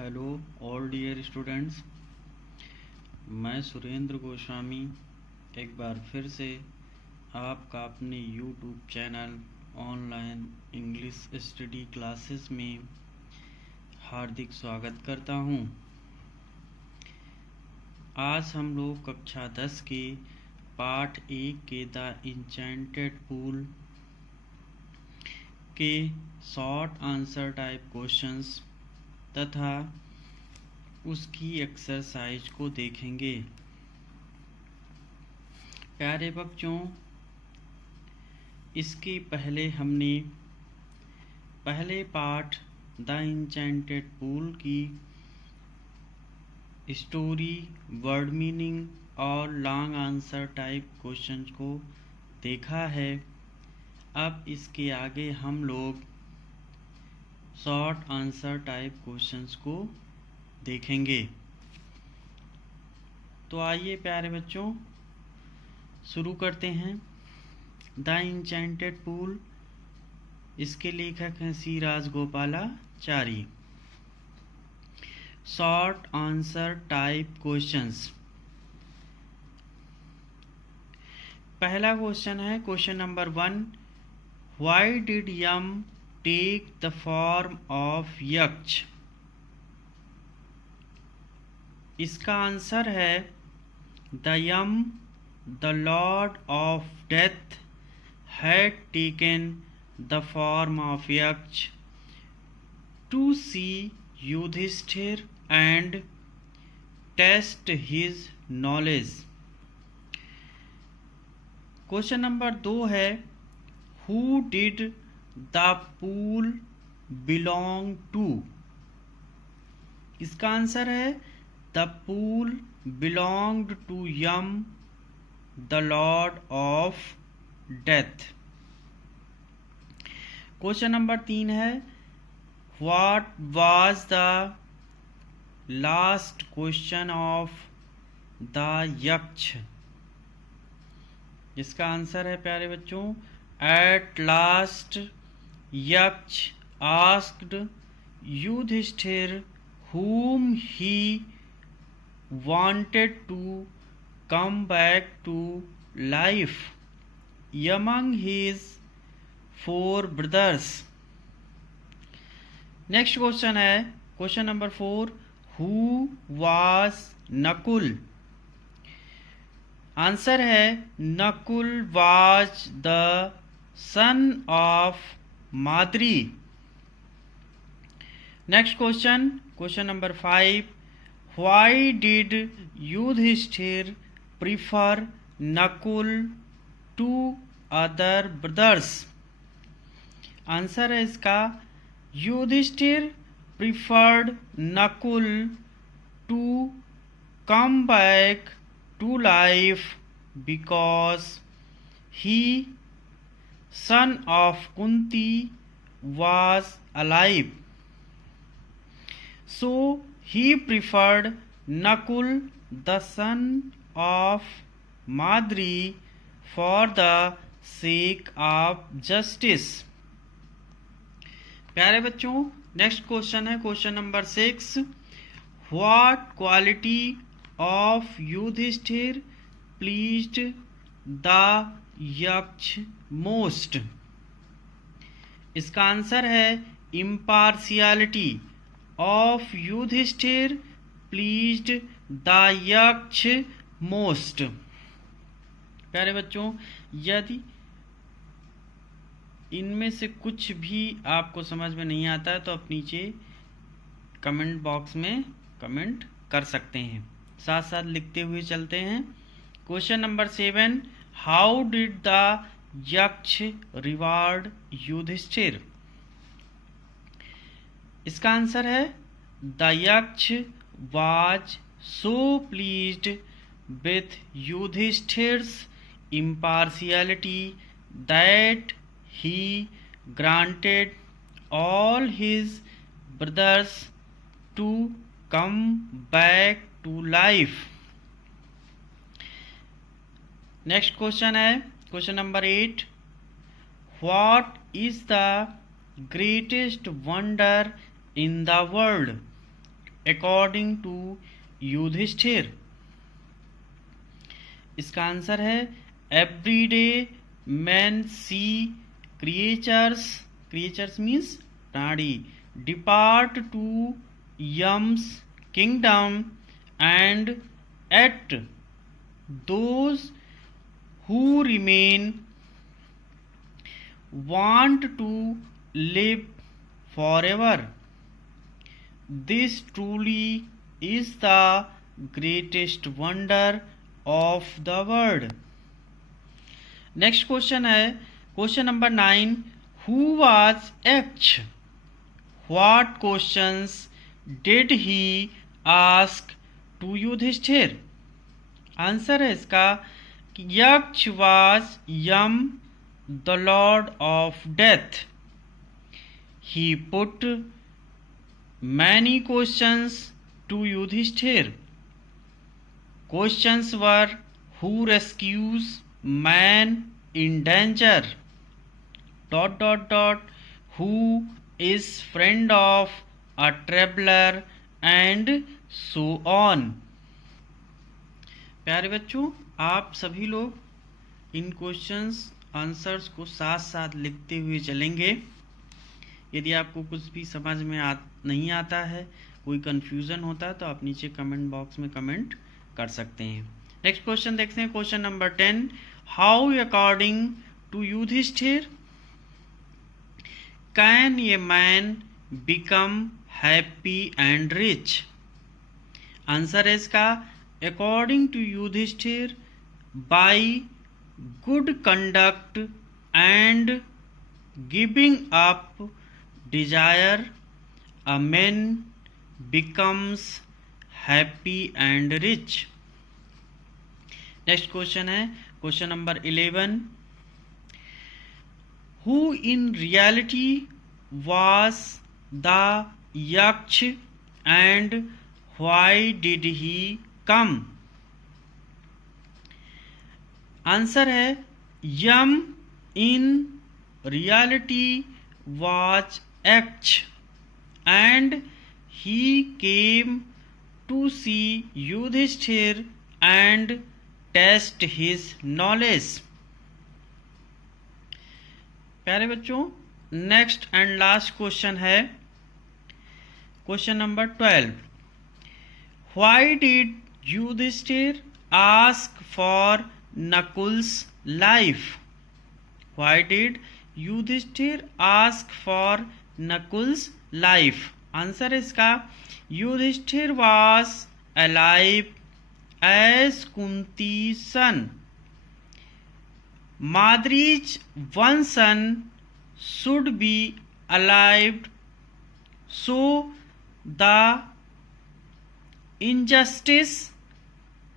Hello all dear students, मैं सुरेंद्र गोस्वामी एक बार फिर से आपका अपने YouTube channel online English study classes में हार्दिक स्वागत करता हूं। आज हम लोग कक्षा 10 के पाठ 1 के द इंचेंटेड पूल के शॉर्ट आंसर टाइप क्वेश्चंस तथा उसकी एक्सरसाइज को देखेंगे। प्यारे बच्चों, इसके पहले हमने पहले पाठ द इंचेंटेड पूल की स्टोरी, वर्ड मीनिंग और लॉन्ग आंसर टाइप क्वेश्चंस को देखा है। अब इसके आगे हम लोग शॉर्ट आंसर टाइप क्वेश्चंस को देखेंगे। तो आइए प्यारे बच्चों, शुरू करते हैं। द इंचेंटेड पूल, इसके लेखक हैं C Rajagopalachari. Short answer type questions. पहला क्वेश्चन है question number 1, why did Yama take the form of Yaksha. इसका आंसर है the Yama, the lord of death, had taken the form of Yaksha to see Yudhishthira and test his knowledge. Question number 2 है, who did the pool belong to. इसका answer है the pool belonged to Yama, the lord of death. Question number 3 है, what was the last question of the Yaksha. इसका answer है प्यारे बच्चों, at last Yaksha asked Yudhishthir whom he wanted to come back to life among his 4 brothers. Next question है question number 4, who was Nakul. Answer है Nakul was the son of Madri. Next question question number 5, why did Yudhishthira prefer Nakul to other brothers. Answer है इसका, Yudhishthira preferred Nakul to come back to life because he son of Kunti was alive. So he preferred Nakul, the son of Madri, for the sake of justice. प्यारे बच्चों, next question है question number 6, what quality of Yudhishthir pleased the Yaksha most. इसका answer है impartiality of Yudhishthir pleased the Yaksha most. प्यारे बच्चों, यदि इनमें से कुछ भी आपको समझ में नहीं आता है तो आप नीचे कमेंट बॉक्स में कमेंट कर सकते हैं। साथ साथ लिखते हुए चलते हैं। Question number 7, how did the Yaksha reward Yudhishthira. इसका आंसर है the Yaksha was so pleased with Yudhishthira's impartiality that he granted all his brothers to come back to life. Next question है question number 8, what is the greatest wonder in the world? According to Yudhishthira? इसका answer है everyday man see creatures means प्राणी depart to Yama's kingdom and at those who remain want to live forever. This truly is the greatest wonder of the world. Next question है question number 9. Who was H? What questions did he ask to Yudhishthir? Answer है इसका यक्ष was Yam, the lord of death. He put many questions to Yudhishthir. Questions were who rescues man in danger? ... Who is friend of a traveler and so on. प्यारे बच्चों, आप सभी लोग इन questions answers को साथ साथ लिखते हुए चलेंगे। यदि आपको कुछ भी समझ में नहीं आता है, कोई कंफ्यूजन होता है, तो आप नीचे कमेंट बॉक्स में कमेंट कर सकते हैं। नेक्स्ट क्वेश्चन देखते हैं, question number 10। How according to Yudhishthir can a man become happy and rich? Answer है इसका according to Yudhishthir by good conduct and giving up desire, a man becomes happy and rich. Next question है question number 11. Who in reality was the yaksh and why did he come? Answer है Yama in reality was H and he came to see Yudhishthir and test his knowledge. प्यारे बच्चों, next and last question है question number 12. Why did Yudhishthir ask for Nakul's life? Why did Yudhishthir ask for Nakul's life? Answer इसका Yudhishthir was alive as Kunti's son. Madri's one son should be alive so the injustice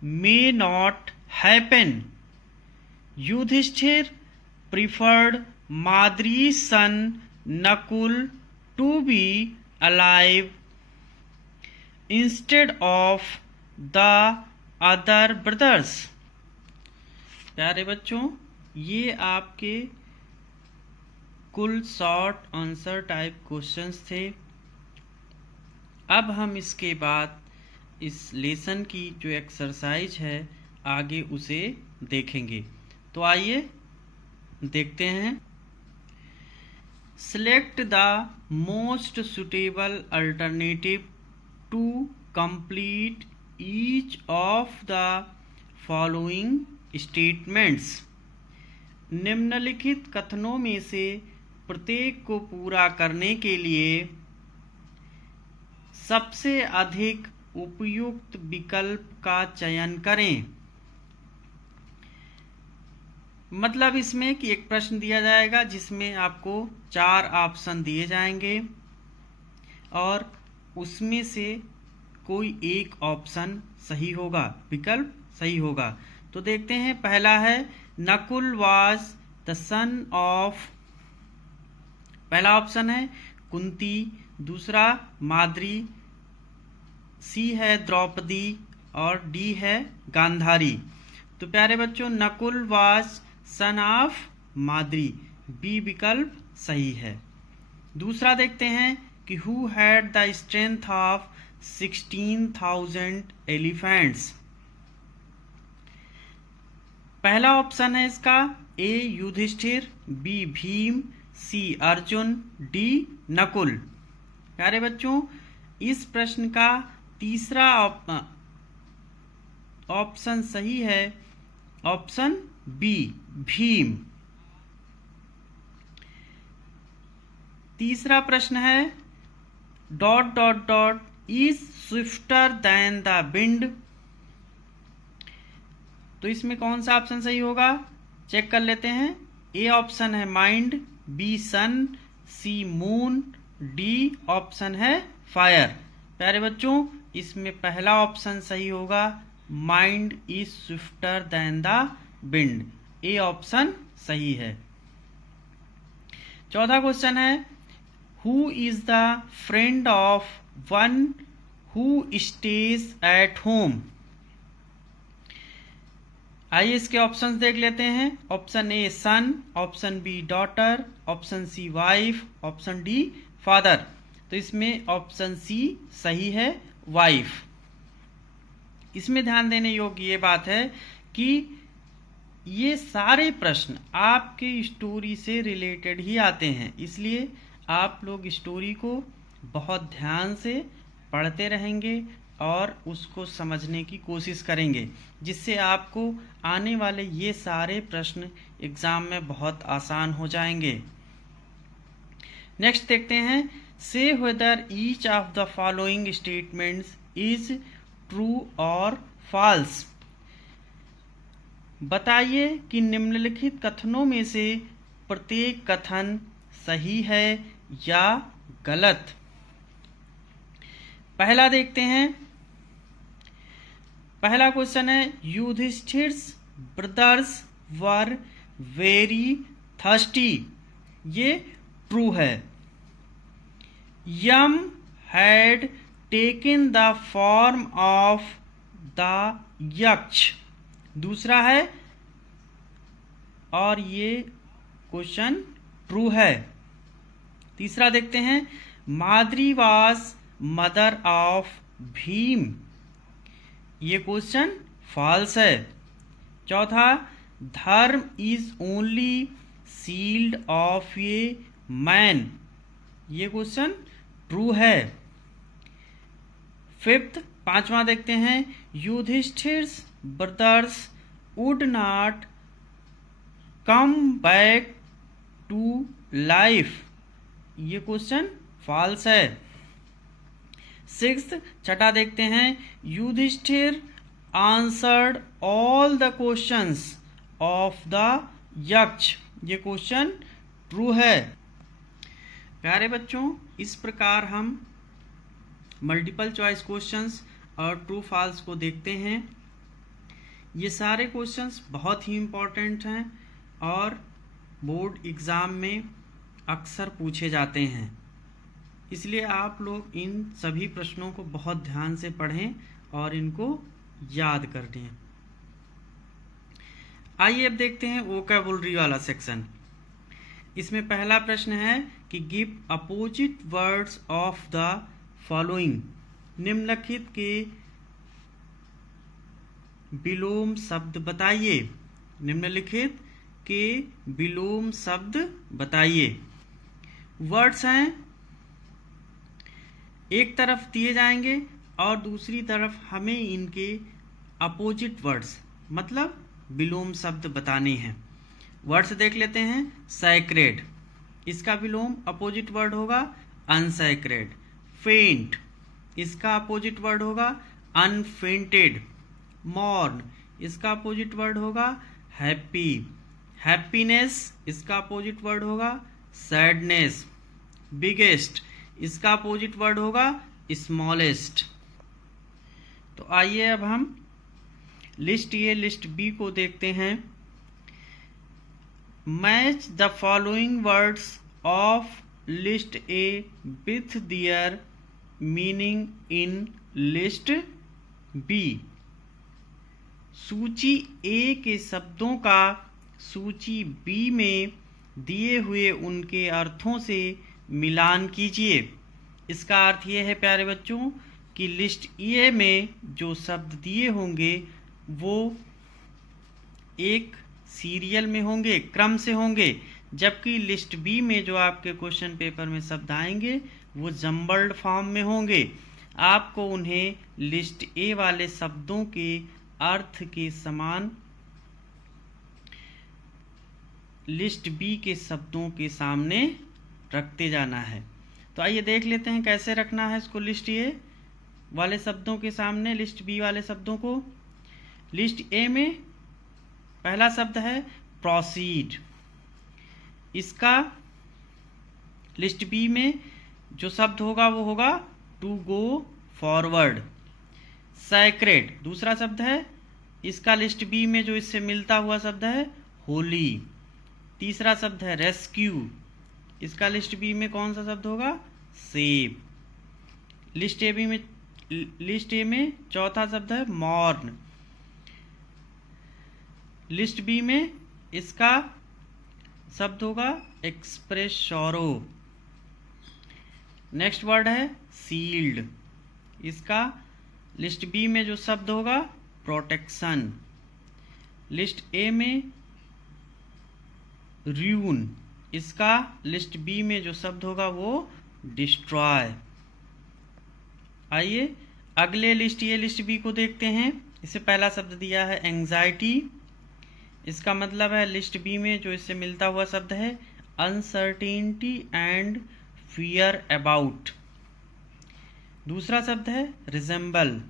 may not happen. Yudhishthir preferred Madri's son Nakul to be alive instead of the other brothers. प्यारे बच्चों, ये आपके कुल short answer type questions थे। अब हम इसके बाद इस लेसन की जो एक्सरसाइज है आगे उसे देखेंगे। तो आइए देखते हैं। Select the most suitable alternative to complete each of the following statements. निम्नलिखित कथनों में से प्रत्येक को पूरा करने के लिए सबसे अधिक उपयुक्त विकल्प का चयन करें। मतलब इसमें कि एक प्रश्न दिया जाएगा जिसमें आपको 4 ऑप्शन दिए जाएंगे और उसमें से कोई एक ऑप्शन सही होगा, विकल्प सही होगा। तो देखते हैं, पहला है Nakul was the son of, पहला ऑप्शन है कुंती, दूसरा माद्री, सी है द्रौपदी और डी है गांधारी। तो प्यारे बच्चों, Nakul was son of Madri, B विकल्प सही है। दूसरा देखते हैं कि who had the strength of 16,000 elephants. पहला ऑप्शन है इसका A Yudhishthir, B Bhim, C Arjun, D Nakul. प्यारे बच्चों, इस प्रश्न का तीसरा ऑप्शन सही है, ऑप्शन बी भीम। तीसरा प्रश्न है dot dot dot is swifter than the wind. तो इसमें कौन सा ऑप्शन सही होगा, चेक कर लेते हैं। ए ऑप्शन है mind, B sun, C moon, D option है फायर। प्यारे बच्चों, इसमें पहला ऑप्शन सही होगा, mind is swifter than the wind. A option सही है। चौथा क्वेश्चन है who is the friend of one who stays at home. आइए इसके ऑप्शंस देख लेते हैं। Option A son, option B daughter, option C wife, option D father. तो इसमें ऑप्शन सी सही है, वाइफ। इसमें ध्यान देने योग्य ये बात है कि ये सारे प्रश्न आपके स्टोरी से रिलेटेड ही आते हैं, इसलिए आप लोग स्टोरी को बहुत ध्यान से पढ़ते रहेंगे और उसको समझने की कोशिश करेंगे, जिससे आपको आने वाले ये सारे प्रश्न एग्जाम में बहुत आसान हो जाएंगे। नेक्स्ट देखते हैं, से whether each of the following statements is true और फॉल्स। बताइए कि निम्नलिखित कथनों में से प्रत्येक कथन सही है या गलत। पहला देखते हैं, पहला क्वेश्चन है Yudhishthira's brothers were very thirsty. ये ट्रू है। Yama had taken the form of the Yaksha. दूसरा है और ये क्वेश्चन ट्रू है। तीसरा देखते हैं, Madri was mother of Bhima. ये क्वेश्चन फॉल्स है। चौथा, dharma is only shield of a man. ये क्वेश्चन ट्रू है। फिफ्थ, पांचवा देखते हैं, Yudhishthira's brothers would not come back to life. ये क्वेश्चन फॉल्स है। सिक्स्थ, छठा देखते हैं, Yudhishthira answered all the questions of the Yaksha. ये क्वेश्चन ट्रू है। प्यारे बच्चों, इस प्रकार हम मल्टीपल चॉइस क्वेश्चंस और ट्रू फॉल्स को देखते हैं। ये सारे क्वेश्चंस बहुत ही इम्पोर्टेंट हैं और बोर्ड एग्ज़ाम में अक्सर पूछे जाते हैं, इसलिए आप लोग इन सभी प्रश्नों को बहुत ध्यान से पढ़ें और इनको याद कर लें। आइए अब देखते हैं वोकैबुलरी वाला सेक्शन। इसमें पहला प्रश्न है कि give opposite words of the following. निम्नलिखित के विलोम शब्द बताइए। निम्नलिखित के विलोम शब्द बताइए। वर्ड्स हैं, एक तरफ दिए जाएंगे और दूसरी तरफ हमें इनके अपोजिट वर्ड्स मतलब विलोम शब्द बताने हैं। वर्ड्स देख लेते हैं। सैक्रेड, इसका विलोम अपोजिट वर्ड होगा अनसैक्रेड। फेंट, इसका अपोजिट वर्ड होगा अनफेंटेड। मॉर्न, इसका अपोजिट वर्ड होगा हैप्पी। हैप्पीनेस, इसका अपोजिट वर्ड होगा सैडनेस। बिगेस्ट, इसका अपोजिट वर्ड होगा स्मॉलेस्ट। तो आइए अब हम लिस्ट ए लिस्ट बी को देखते हैं। Match the following words of list A with their meaning in list B. सूची ए के शब्दों का सूची बी में दिए हुए उनके अर्थों से मिलान कीजिए। इसका अर्थ ये है प्यारे बच्चों कि लिस्ट ए में जो शब्द दिए होंगे वो एक सीरियल में होंगे, क्रम से होंगे, जबकि लिस्ट बी में जो आपके क्वेश्चन पेपर में शब्द आएंगे वो जम्बल्ड फॉर्म में होंगे। आपको उन्हें लिस्ट ए वाले शब्दों के अर्थ के समान लिस्ट बी के शब्दों के सामने रखते जाना है। तो आइए देख लेते हैं कैसे रखना है इसको लिस्ट ए वाले शब्दों के सामने लिस्ट बी वाले शब्दों को। लिस्ट ए में पहला शब्द है प्रोसीड, इसका लिस्ट बी में जो शब्द होगा वो होगा टू गो फॉरवर्ड। सैक्रेड दूसरा शब्द है, इसका लिस्ट बी में जो इससे मिलता हुआ शब्द है होली। तीसरा शब्द है रेस्क्यू, इसका लिस्ट बी में कौन सा शब्द होगा सेव। लिस्ट ए में चौथा शब्द है मॉर्न, लिस्ट बी में इसका शब्द होगा एक्सप्रेस सॉरो। नेक्स्ट वर्ड है सील्ड, इसका लिस्ट बी में जो शब्द होगा प्रोटेक्शन। लिस्ट ए में र्यून, इसका लिस्ट बी में जो शब्द होगा वो डिस्ट्रॉय। आइए अगले लिस्ट ए लिस्ट बी को देखते हैं। इससे पहला शब्द दिया है एंजाइटी, इसका मतलब है लिस्ट बी में जो इससे मिलता हुआ शब्द है अनसर्टेनिटी एंड फियर अबाउट। दूसरा शब्द है resemble,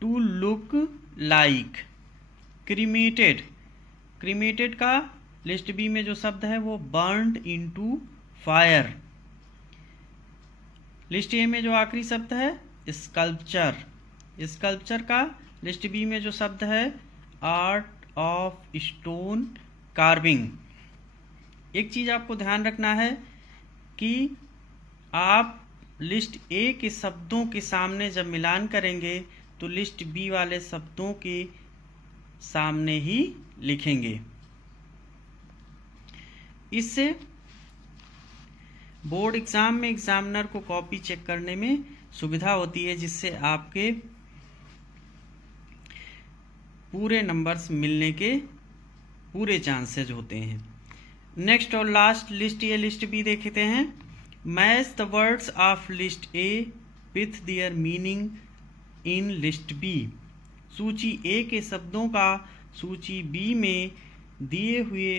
to look like. Cremated, cremated का लिस्ट बी में जो शब्द है वो burned into fire. List A में जो आखिरी शब्द है स्कल्पचर, स्कल्पचर का लिस्ट बी में जो शब्द है आर्ट ऑफ स्टोन कार्विंग। एक चीज आपको ध्यान रखना है कि आप लिस्ट ए के शब्दों के सामने जब मिलान करेंगे तो लिस्ट बी वाले शब्दों के सामने ही लिखेंगे। इससे बोर्ड एग्जाम में एग्जामिनर को कॉपी चेक करने में सुविधा होती है, जिससे आपके पूरे नंबर्स मिलने के पूरे चांसेस होते हैं। नेक्स्ट और last list A list B देखते हैं। Match the words of list A with their meaning in list B. सूची ए के शब्दों का सूची बी में दिए हुए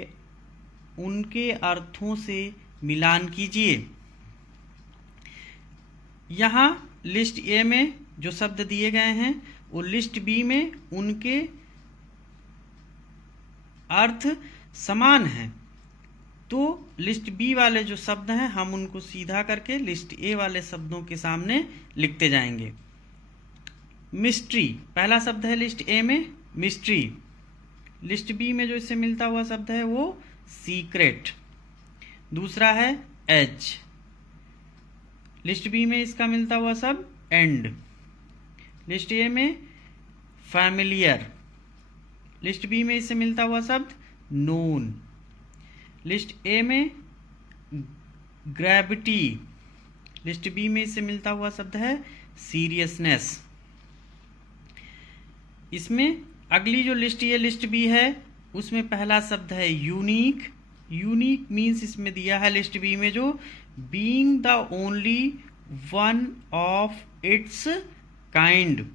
उनके अर्थों से मिलान कीजिए। यहाँ लिस्ट ए में जो शब्द दिए गए हैं वो लिस्ट बी में उनके अर्थ समान हैं, तो लिस्ट बी वाले जो शब्द हैं हम उनको सीधा करके लिस्ट ए वाले शब्दों के सामने लिखते जाएंगे। मिस्ट्री पहला शब्द है लिस्ट ए में मिस्ट्री, लिस्ट बी में जो इससे मिलता हुआ शब्द है वो सीक्रेट। दूसरा है एज, लिस्ट बी में इसका मिलता हुआ शब्द एंड। लिस्ट ए में फैमिलियर, लिस्ट बी में इससे मिलता हुआ शब्द नोन। लिस्ट ए में ग्रेविटी, लिस्ट बी में इससे मिलता हुआ शब्द है सीरियसनेस। इसमें अगली जो लिस्ट ए लिस्ट बी है उसमें पहला शब्द है यूनिक, यूनिक मीन्स इसमें दिया है लिस्ट बी में जो being the only one of its kind.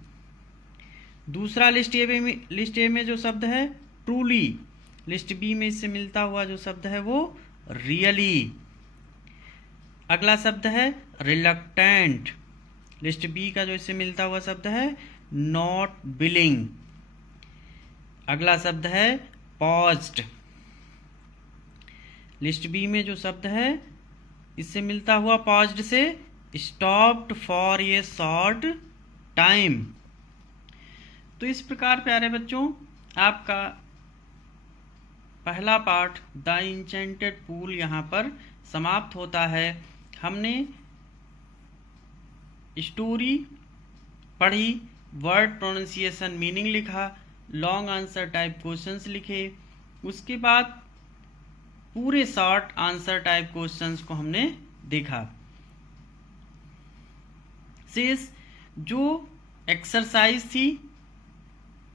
दूसरा लिस्ट ए में जो शब्द है ट्रूली, लिस्ट बी में इससे मिलता हुआ जो शब्द है वो रियली। अगला शब्द है रिलक्टेंट, लिस्ट बी का जो इससे मिलता हुआ शब्द है नॉट विलिंग। अगला शब्द है पॉज्ड, लिस्ट बी में जो शब्द है इससे मिलता हुआ पॉज्ड से stopped for a short time. तो इस प्रकार प्यारे बच्चों आपका पहला पार्ट द इंचेंटेड पूल यहाँ पर समाप्त होता है। हमने स्टोरी पढ़ी, वर्ड प्रोनाउंसिएशन मीनिंग लिखा, लॉन्ग आंसर टाइप क्वेश्चंस लिखे, उसके बाद पूरे शॉर्ट आंसर टाइप क्वेश्चंस को हमने देखा। शेष जो एक्सरसाइज थी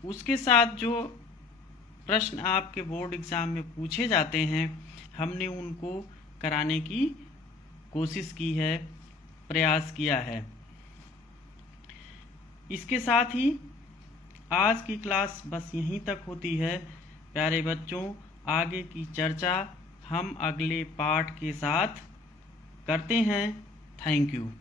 उसके साथ जो प्रश्न आपके बोर्ड एग्ज़ाम में पूछे जाते हैं हमने उनको कराने की कोशिश की है, प्रयास किया है। इसके साथ ही आज की क्लास बस यहीं तक होती है। प्यारे बच्चों, आगे की चर्चा हम अगले पाठ के साथ करते हैं। Thank you.